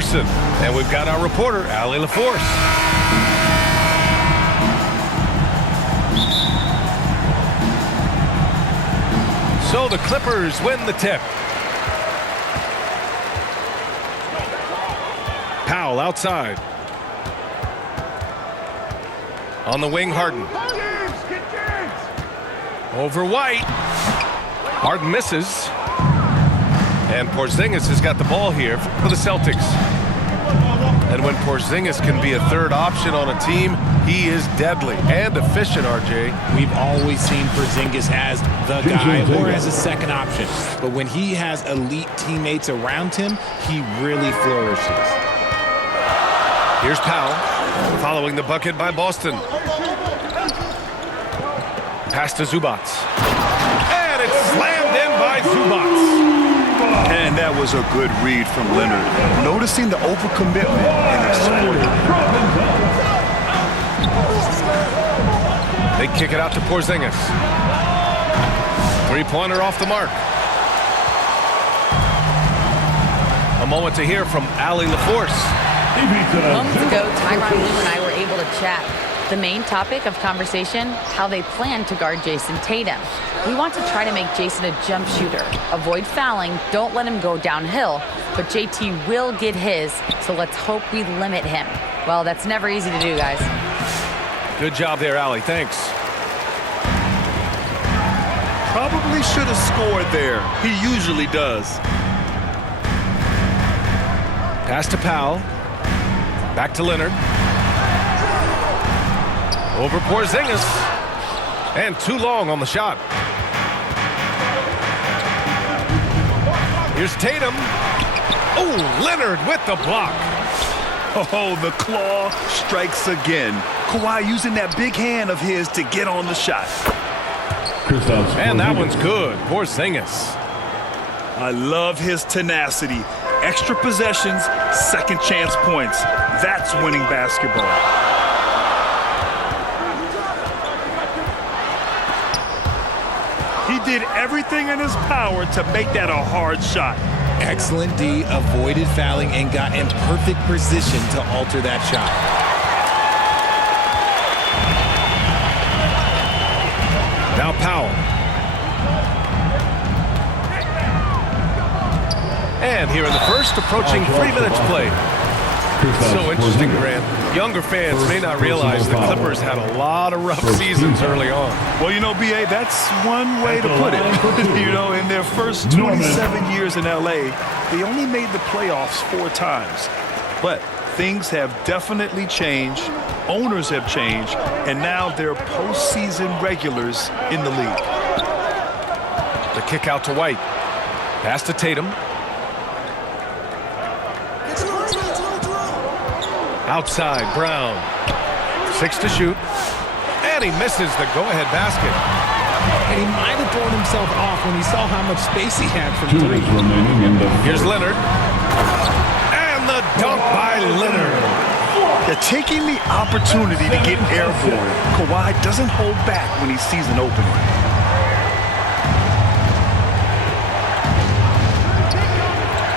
Anderson. And we've got our reporter, Allie LaForce. So the Clippers win the tip. Powell outside. On the wing, Harden. Over White. Harden misses. And Porzingis has got the ball here for the Celtics. And when Porzingis can be a third option on a team, he is deadly and efficient, RJ. We've always seen Porzingis as the guy or as a second option. But when he has elite teammates around him, he really flourishes. Here's Powell, following the bucket by Boston. Pass to Zubac. And it's slammed in by Zubac. And that was a good read from Leonard. Noticing the overcommitment and exploiting. They kick it out to Porzingis. Three-pointer off the mark. A moment to hear from Allie LaForce. Moments ago, Tyronn Lue and I were able to chat. The main topic of conversation, how they plan to guard Jason Tatum. We want to try to make Jason a jump shooter. Avoid fouling, don't let him go downhill, but JT will get his, so let's hope we limit him. Well, that's never easy to do, guys. Good job there, Allie. Thanks. Probably should have scored there. He usually does. Pass to Powell. Back to Leonard. Over Porzingis. And too long on the shot. Here's Tatum. Oh, Leonard with the block. Oh, the claw strikes again. Kawhi using that big hand of his to get on the shot. And that one's good. Porzingis. I love his tenacity. Extra possessions, second chance points. That's winning basketball. He did everything in his power to make that a hard shot. Excellent D, avoided fouling, and got in perfect position to alter that shot. Now Powell. And here in the first, approaching 3 minutes played. So interesting, Grant. Younger fans may not realize the Clippers had a lot of rough seasons early on. Well, you know, B.A., that's one way to put it. You know, in their first 27 years in L.A., they only made the playoffs 4 times. But things have definitely changed. Owners have changed. And now they're postseason regulars in the league. The kick out to White. Pass to Tatum. Outside, Brown. 6 to shoot. And he misses the go-ahead basket. And he might have thrown himself off when he saw how much space he had from 3. Here's Leonard. And the dunk by Leonard. They're taking the opportunity to get airborne. Kawhi doesn't hold back when he sees an opening.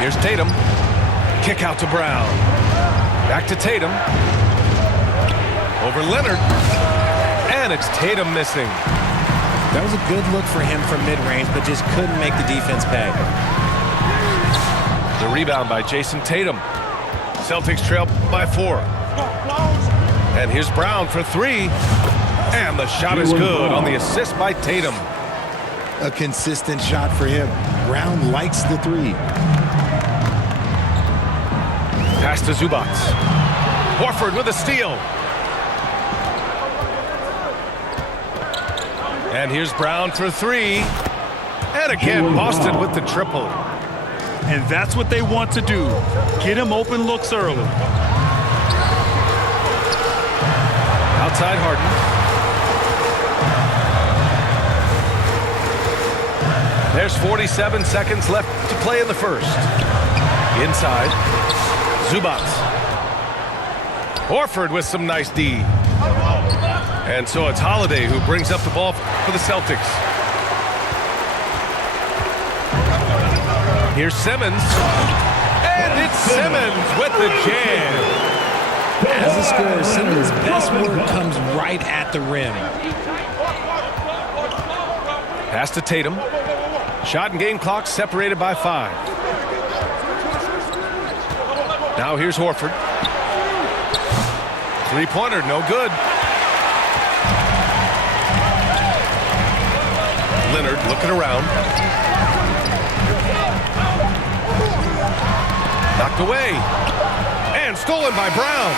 Here's Tatum. Kick out to Brown. Back to Tatum. Over Leonard. And it's Tatum missing. That was a good look for him from mid-range, but just couldn't make the defense pay. The rebound by Jason Tatum. Celtics trail by 4. And here's Brown for 3. And the shot is good on the assist by Tatum. A consistent shot for him. Brown likes the 3. Pass to Zubac. Horford with a steal. And here's Brown for 3. And again, Boston with the triple. And that's what they want to do. Get him open looks early. Outside Harden. There's 47 seconds left to play in the first. Inside. Zubac. Horford with some nice D. And so it's Holiday who brings up the ball for the Celtics. Here's Simmons. And it's Simmons with the jam. As a scorer, Simmons' best work comes right at the rim. Pass to Tatum. Shot and game clock separated by 5. Now here's Horford. Three-pointer, no good. Leonard looking around. Knocked away. And stolen by Brown.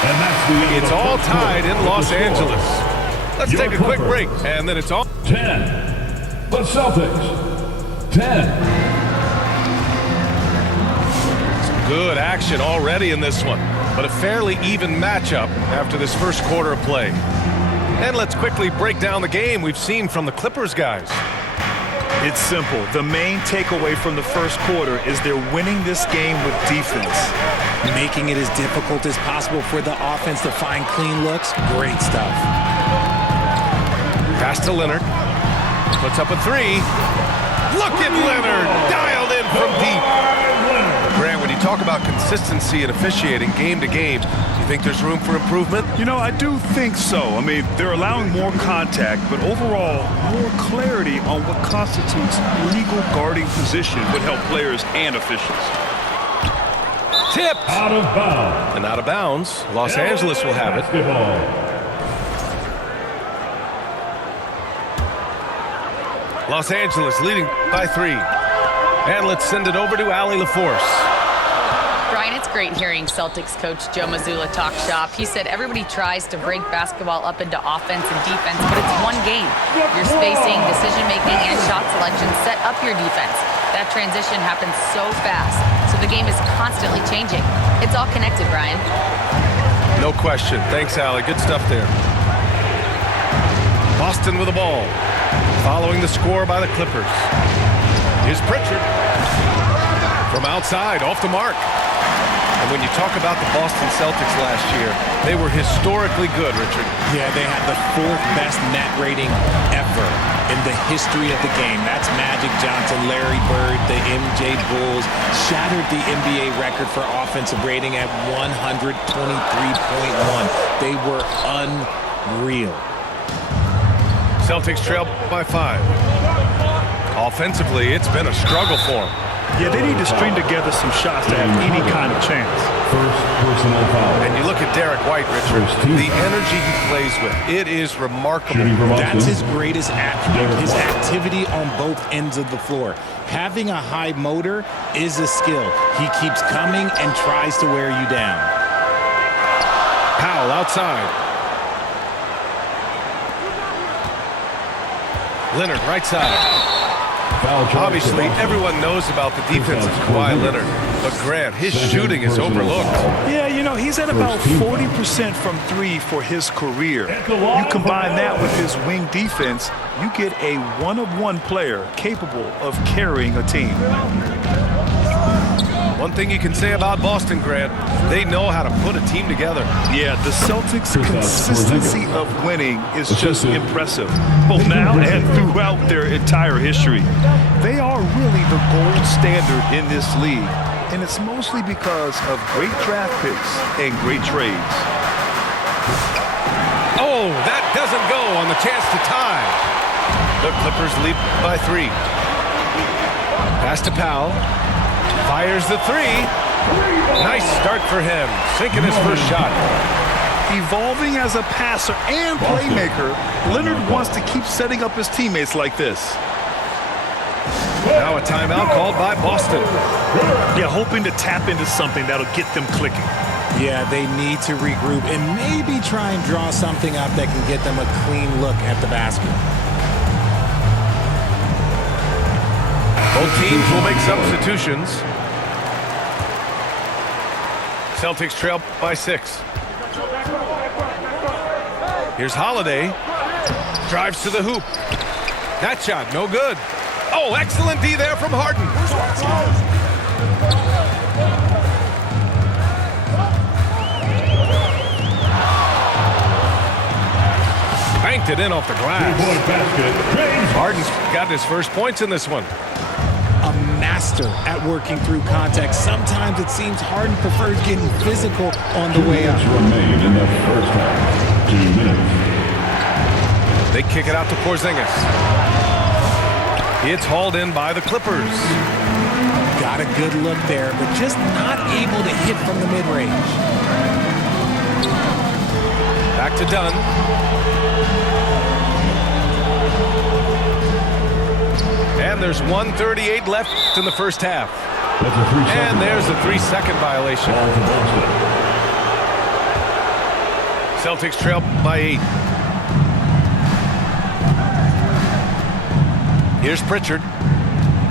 And that's the end It's of the all first tied quarter. in Los With the score, Angeles. Let's your take a quick break, Clippers. and then it's all. 10. The Celtics. 10. Good action already in this one, but a fairly even matchup after this first quarter of play. And let's quickly break down the game we've seen from the Clippers guys. It's simple. The main takeaway from the first quarter is they're winning this game with defense. Making it as difficult as possible for the offense to find clean looks. Great stuff. Pass to Leonard. Puts up a 3. Look at Leonard, dialed in from deep. Grant, when you talk about consistency and officiating game to game, you think there's room for improvement? You know, I do think so. I mean, they're allowing more contact, but overall, more clarity on what constitutes legal guarding position would help players and officials. Tipped. Out of bounds. And out of bounds. Los Angeles will have it. Basketball. Los Angeles leading by 3. And let's send it over to Allie LaForce. Brian, it's great hearing Celtics coach Joe Mazzulla talk shop. He said everybody tries to break basketball up into offense and defense, but it's one game. Your spacing, decision-making, and shot selection set up your defense. That transition happens so fast, so the game is constantly changing. It's all connected, Brian. No question. Thanks, Allie. Good stuff there. Boston with the ball. Following the score by the Clippers. Here's Pritchard. From outside, off the mark. And when you talk about the Boston Celtics last year, they were historically good, Richard. Yeah, they had the 4th best net rating ever in the history of the game. That's Magic Johnson, Larry Bird, the MJ Bulls. Shattered the NBA record for offensive rating at 123.1. They were unreal. Celtics trail by 5. Offensively, it's been a struggle for them. Yeah, they need to string together some shots to have any kind of chance. First personal foul. And you look at Derek White, Richard, First team. the energy he plays with, it is remarkable. Shooting from That's Boston. his greatest attribute, his activity on both ends of the floor. Having a high motor is a skill. He keeps coming and tries to wear you down. Powell outside. Leonard right side. Foul charge Obviously, to Boston. everyone knows about the defense of Kawhi Leonard, but Grant, his shooting is overlooked. Yeah, you know, he's at about 40% from 3 for his career. You combine that with his wing defense, you get a one-of-one player capable of carrying a team. One thing you can say about Boston, Grant, they know how to put a team together. Yeah, the Celtics' consistency of winning is just impressive, both now and throughout their entire history. They are really the gold standard in this league, and it's mostly because of great draft picks and great trades. Oh, that doesn't go on the chance to tie. The Clippers lead by 3. Pass to Powell. Fires the 3. Nice start for him. Sinking his first shot. Evolving as a passer and playmaker, Leonard wants to keep setting up his teammates like this. Now a timeout called by Boston. Yeah, hoping to tap into something that'll get them clicking. Yeah, they need to regroup and maybe try and draw something up that can get them a clean look at the basket. Both teams will make substitutions. Celtics trail by 6. Here's Holiday. Drives to the hoop. That shot, no good. Oh, excellent D there from Harden. Banked it in off the glass. Three-point basket. James Harden's got his first points in this one. A master at working through contact. Sometimes it seems Harden prefers getting physical on the way up. 2 minutes remain in the first half. 2 minutes. They kick it out to Porzingis. It's hauled in by the Clippers. Got a good look there, but just not able to hit from the mid-range. Back to Dunn. And there's 1:38 left in the first half. That's a 3-second. And there's a 3-second violation. Ball to Boston. Celtics trail by 8. Here's Pritchard.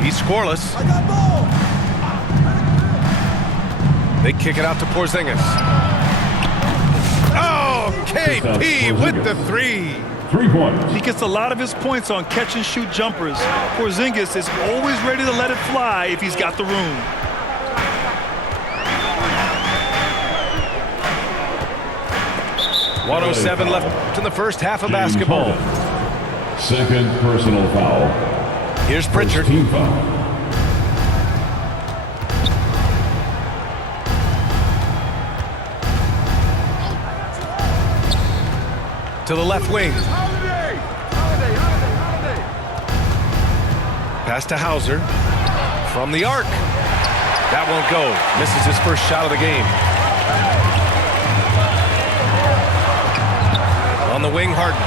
He's scoreless. They kick it out to Porzingis. Oh, KP with the 3. 3 points. He gets a lot of his points on catch-and-shoot jumpers. Porzingis is always ready to let it fly if he's got the room. .107 left in the first half of James basketball. Harden. Second personal foul. Here's Pritchard. First team foul. To the left wing. Pass to Hauser. From the arc. That won't go. Misses his first shot of the game. On the wing, Harden.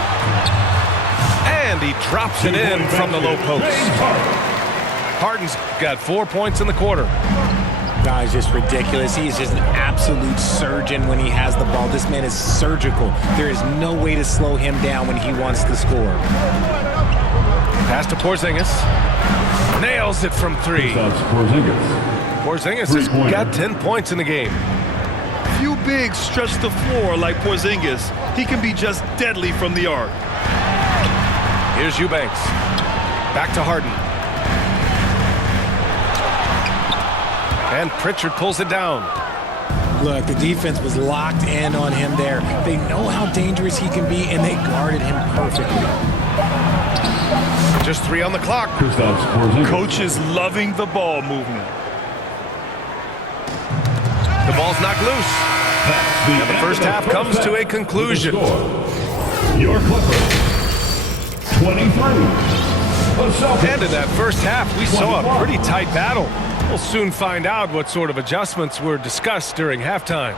And he drops it in from the low post. Harden's got 4 points in the quarter. Guy's just ridiculous. He is just an absolute surgeon when he has the ball. This man is surgical. There is no way to slow him down when he wants to score. Pass to Porzingis. Nails it from 3. That's Porzingis. Porzingis has got 10 points in the game. Few bigs stretch the floor like Porzingis. He can be just deadly from the arc. Here's Eubanks. Back to Harden. And Pritchard pulls it down. Look, the defense was locked in on him there. They know how dangerous he can be, and they guarded him perfectly. Just 3 on the clock. Kristaps Porzingis. Coach is loving the ball movement. The ball's knocked loose. And the first half comes to a conclusion. Your Clippers. 23. And in that first half, we saw a pretty tight battle. We'll soon find out what sort of adjustments were discussed during halftime.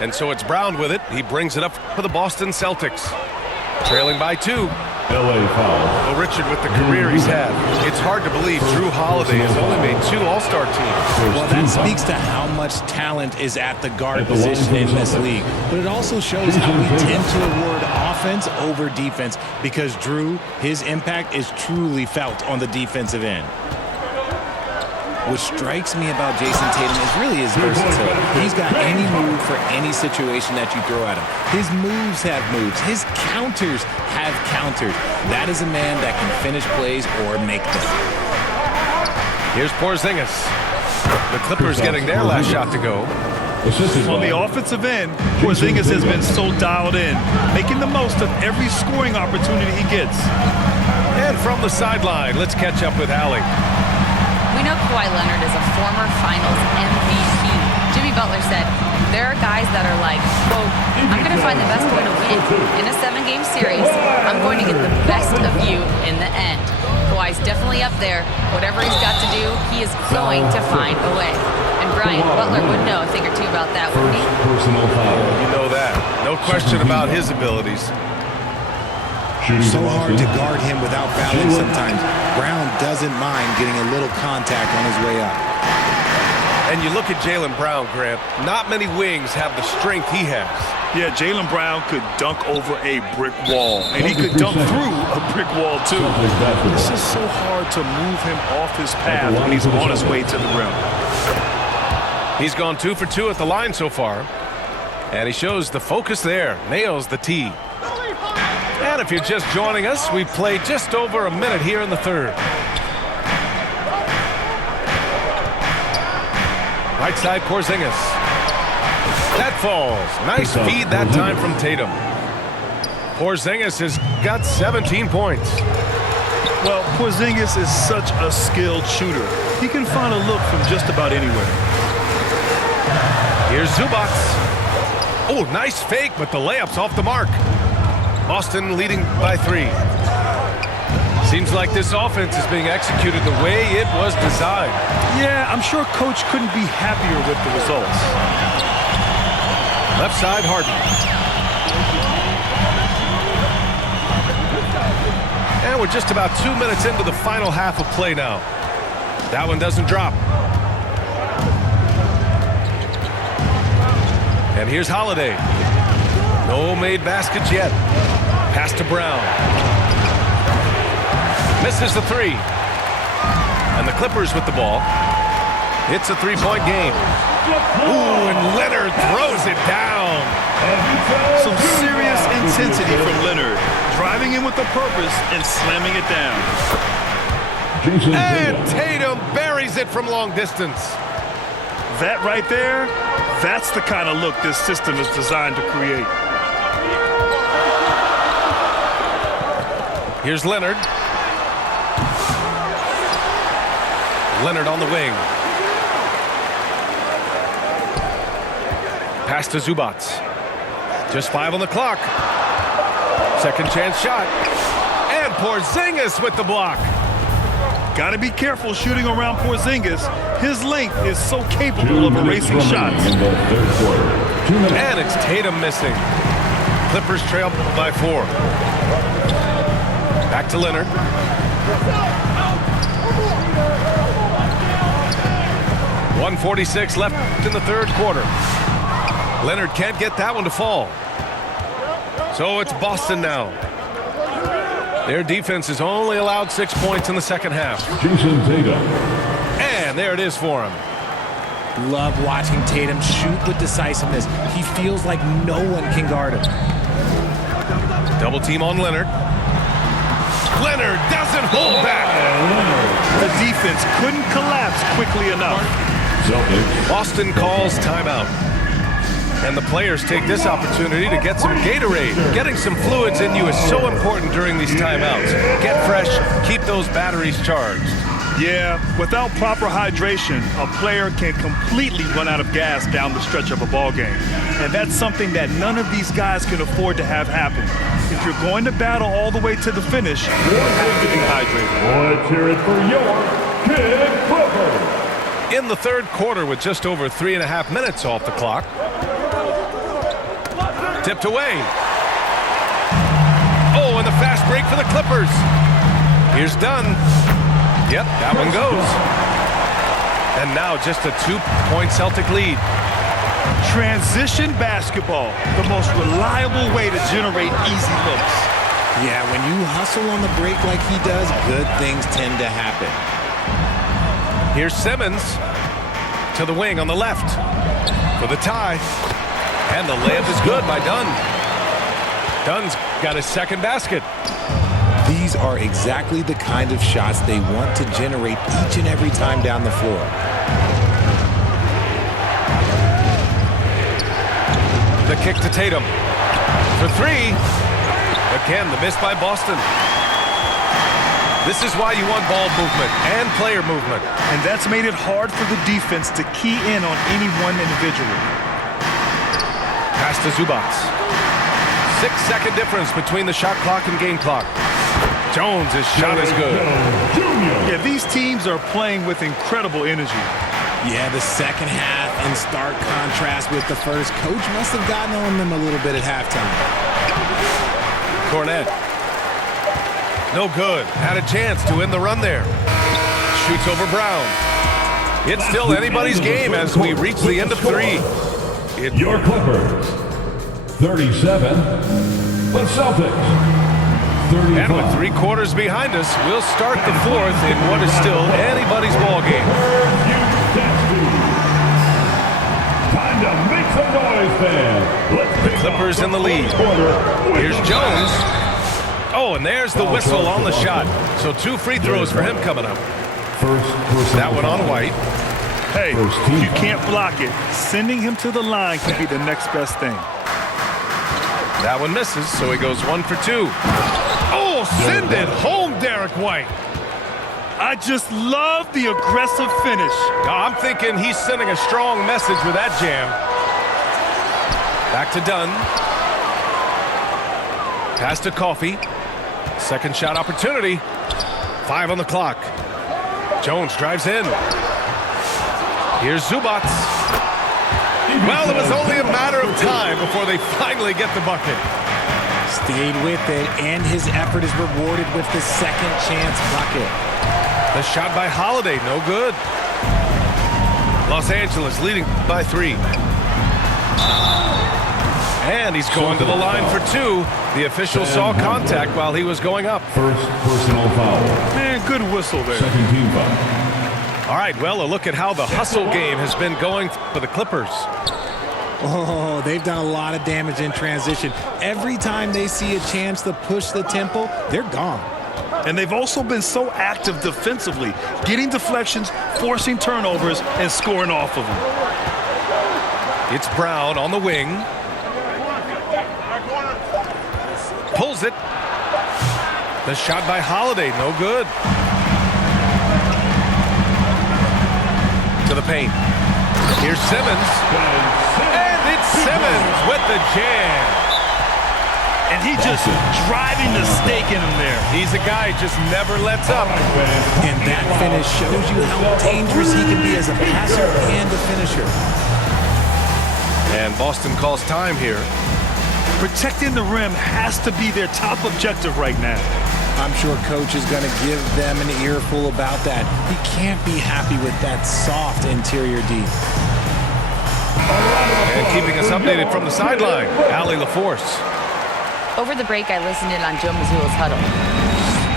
And so it's Brown with it. He brings it up for the Boston Celtics. Trailing by 2. LA foul. Well, Richard, with the career he's had, it's hard to believe Drew Holiday has only made 2 All-Star teams. Well, that speaks to how much talent is at the guard position in this league. But it also shows how we tend to award offense over defense because Drew, his impact is truly felt on the defensive end. What strikes me about Jason Tatum is really his versatility. He's got any move for any situation that you throw at him. His moves have moves. His counters have counters. That is a man that can finish plays or make them. Here's Porzingis. The Clippers getting their last shot to go. On the offensive end, Porzingis has been so dialed in, making the most of every scoring opportunity he gets. And from the sideline, let's catch up with Allie. We know Kawhi Leonard is a former Finals MVP. Jimmy Butler said, there are guys that are like, quote, I'm going to find the best way to win. In a 7-game series, I'm going to get the best of you in the end. Kawhi's definitely up there. Whatever he's got to do, he is going to find a way. And Brian Butler would know a thing or two about that, wouldn't he? Personal foul. You know that. No question about his abilities. So hard to guard him without fouling sometimes. Brown doesn't mind getting a little contact on his way up. And you look at Jaylen Brown, Grant, not many wings have the strength he has. Yeah, Jaylen Brown could dunk over a brick wall, and he could dunk through a brick wall, too. It's just so hard to move him off his path when he's on his way to the rim. He's gone 2 for 2 at the line so far. And he shows the focus there, nails the tee. And if you're just joining us, we've played just over a minute here in the third. Right side, Porzingis. That falls. Nice feed that time from Tatum. Porzingis has got 17 points. Well, Porzingis is such a skilled shooter. He can find a look from just about anywhere. Here's Zubac. Oh, nice fake, but the layup's off the mark. Boston leading by 3. Seems like this offense is being executed the way it was designed. Yeah, I'm sure Coach couldn't be happier with the results. Left side, Harden. And we're just about 2 minutes into the final half of play now. That one doesn't drop. And here's Holiday. No made baskets yet. Pass to Brown. Misses the 3. And the Clippers with the ball. It's a 3-point game. Ooh, and Leonard throws it down. Some serious intensity from Leonard. Driving in with a purpose and slamming it down. And Tatum buries it from long distance. That right there, that's the kind of look this system is designed to create. Here's Leonard. Leonard on the wing. Pass to Zubac. Just 5 on the clock. Second chance shot. And Porzingis with the block. Got to be careful shooting around Porzingis. His length is so capable of erasing shots. And it's Tatum missing. Clippers trail by 4. Back to Leonard. .146 left in the third quarter. Leonard can't get that one to fall. So it's Boston now. Their defense has only allowed 6 points in the second half. Jason Tatum. And there it is for him. Love watching Tatum shoot with decisiveness. He feels like no one can guard him. Double team on Leonard. Leonard doesn't hold back. The defense couldn't collapse quickly enough. Celtics. Boston calls timeout. And the players take this opportunity to get some Gatorade. Getting some fluids in you is so important during these timeouts. Get fresh, keep those batteries charged. Yeah, without proper hydration, a player can completely run out of gas down the stretch of a ball game. And that's something that none of these guys can afford to have happen. If you're going to battle all the way to the finish, you have to be hydrated. Let's hear it for your Kid Clippers. In the third quarter with just over 3.5 minutes off the clock. Tipped away. Oh, and the fast break for the Clippers. Here's Dunn. Yep, that one goes. And now just a 2-point Celtic lead. Transition basketball, the most reliable way to generate easy looks. Yeah, when you hustle on the break like he does, good things tend to happen. Here's Simmons to the wing on the left for the tie. And the layup is good by Dunn. Dunn's got his second basket. These are exactly the kind of shots they want to generate each and every time down the floor. The kick to Tatum. For 3. Again, the miss by Boston. This is why you want ball movement and player movement. And that's made it hard for the defense to key in on any one individual. Pass to Zubac. 6-second difference between the shot clock and game clock. Jones' shot is good. Yeah, these teams are playing with incredible energy. Yeah, the second half in stark contrast with the first. Coach must have gotten on them a little bit at halftime. Cornette. No good. Had a chance to win the run there. Shoots over Brown. It's still anybody's game as we reach the end of 3. Your Clippers, 37. The Celtics, 35. And with 3 quarters behind us, we'll start the 4th in what is still anybody's ball game. Time to make some noise, fans. The Clippers in the lead. Here's Jones. Oh, and there's the whistle on the shot. So 2 free throws for him coming up. That one on White. Hey, if you can't block it, sending him to the line can be the next best thing. That one misses, so he goes 1 for 2. Oh, send it home, Derek White. I just love the aggressive finish. I'm thinking he's sending a strong message with that jam. Back to Dunn. Pass to Coffey. Second shot opportunity. 5 on the clock. Jones drives in. Here's Zubats. Well, it was only a matter of time before they finally get the bucket. Stayed with it, and his effort is rewarded with the second chance bucket. The shot by Holiday, no good. Los Angeles leading by 3. And he's going to the line for 2. The official saw contact while he was going up. First personal foul. Man, good whistle there. Second team foul. All right, well, a look at how the hustle game has been going for the Clippers. Oh, they've done a lot of damage in transition. Every time they see a chance to push the tempo, they're gone. And they've also been so active defensively, getting deflections, forcing turnovers, and scoring off of them. It's Brown on the wing. Pulls it. The shot by Holiday, no good. To the paint. Here's Simmons. And it's Simmons with the jam. And he just driving the stake in him there. He's a guy who just never lets up. And that finish shows you how dangerous he can be as a passer and a finisher. And Boston calls time here. Protecting the rim has to be their top objective right now. I'm sure coach is going to give them an earful about that. He can't be happy with that soft interior D. And keeping us updated from the sideline, Allie LaForce. Over the break, I listened in on Joe Mazzulla's huddle.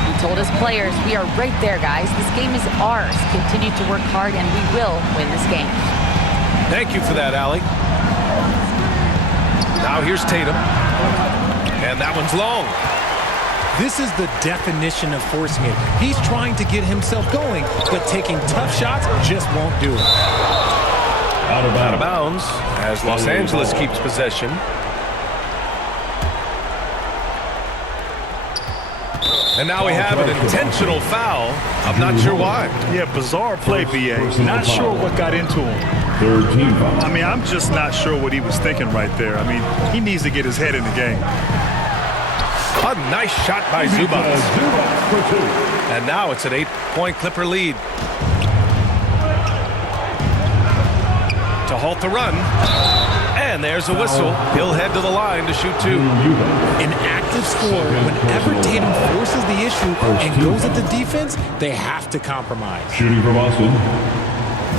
He told his players, we are right there, guys. This game is ours. Continue to work hard, and we will win this game. Thank you for that, Allie. Now here's Tatum. And that one's long. This is the definition of forcing it. He's trying to get himself going, but taking tough shots just won't do it. Out of bounds as Los Angeles keeps possession. And now we have an intentional foul. I'm not sure why. Yeah, bizarre play, BA. Not sure what got into him. Third team foul. I mean, I'm just not sure what he was thinking right there. I mean, he needs to get his head in the game. A nice shot by Zubats. And now it's an 8-point Clipper lead. To halt the run. And there's a whistle. He'll head to the line to shoot 2. An active scorer, whenever Tatum forces the issue and goes at the defense, they have to compromise. Shooting from Boston,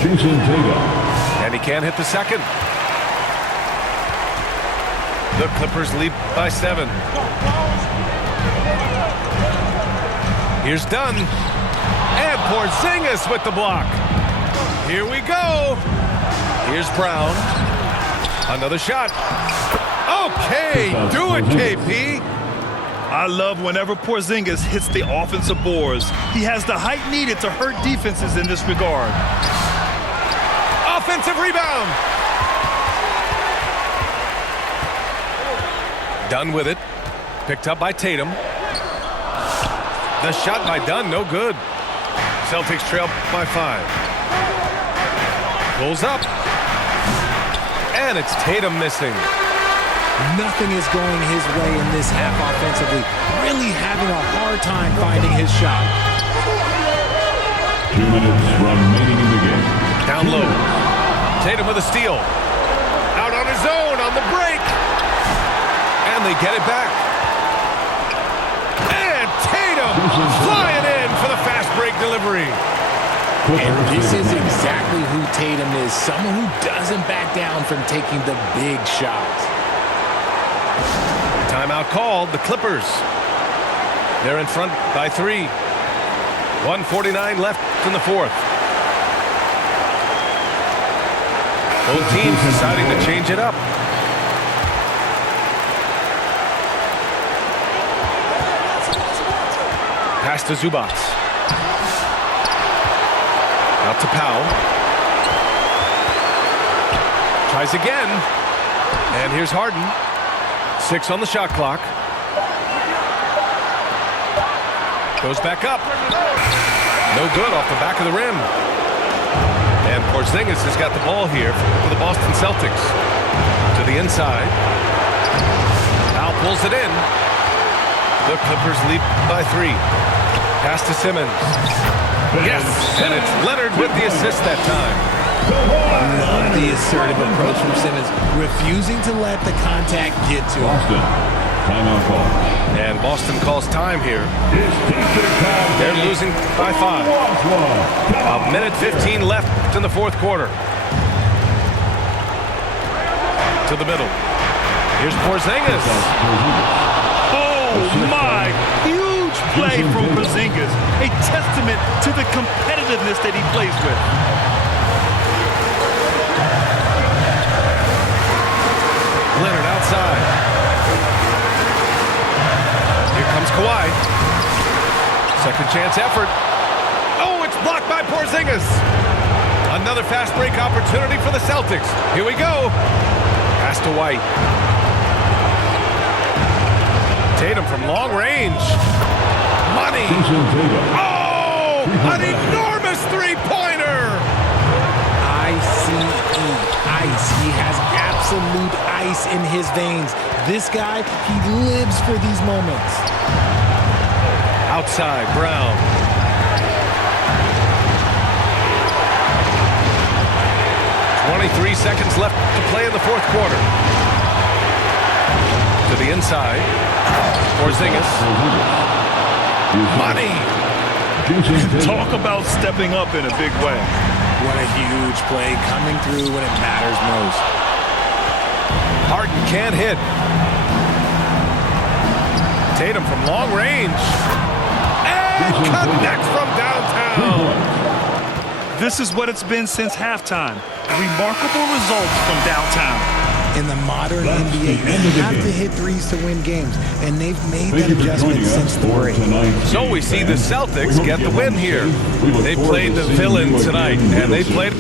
Jason Tatum. And he can't hit the second. The Clippers lead by 7. Here's Dunn. And Porzingis with the block. Here we go. Here's Brown. Another shot. Okay, do it, KP. I love whenever Porzingis hits the offensive boards. He has the height needed to hurt defenses in this regard. Offensive rebound. Dunn with it. Picked up by Tatum. The shot by Dunn, no good. Celtics trail by 5. Pulls up. And it's Tatum missing. Nothing is going his way in this half offensively. Really having a hard time finding his shot. 2 minutes remaining in the game. Down low. Tatum with a steal. Out on his own on the break. And they get it back. And Tatum flying in for the fast break delivery. And this is exactly who Tatum is. Someone who doesn't back down from taking the big shots. Timeout called. The Clippers. They're in front by 3. 1:49 left in the 4th. Both teams deciding to change it up. Pass to Zubats. Out to Powell. Tries again. And here's Harden. 6 on the shot clock. Goes back up. No good off the back of the rim. And Porzingis has got the ball here for the Boston Celtics. To the inside. Now pulls it in. The Clippers lead by 3. Pass to Simmons. Yes, and it's Leonard with the assist that time. Love the assertive approach from Simmons, refusing to let the contact get to him. Boston, timeout call. And Boston calls time here. They're losing by 5. A minute 15 left in the fourth quarter. To the middle. Here's Porzingis. Oh, my. Huge play from Porzingis. A testament to the competitiveness that he plays with. Leonard outside. Here comes Kawhi. Second chance effort. Oh, it's blocked by Porzingis. Another fast break opportunity for the Celtics. Here we go. Pass to White. Tatum from long range. Money. Oh, an enormous three-pointer. Ice. He has absolute ice in his veins. This guy, he lives for these moments. Outside, Brown. .23 seconds left to play in the fourth quarter. To the inside. Porzingis. Money. Talk about stepping up in a big way. What a huge play, coming through when it matters most. Harden can't hit. Tatum from long range. And connects from downtown. This is what it's been since halftime. Remarkable results from downtown. In the modern NBA, you have to hit threes to win games, and they've made that adjustment since the break. So we see the Celtics get the win here. They played the villain tonight, and they played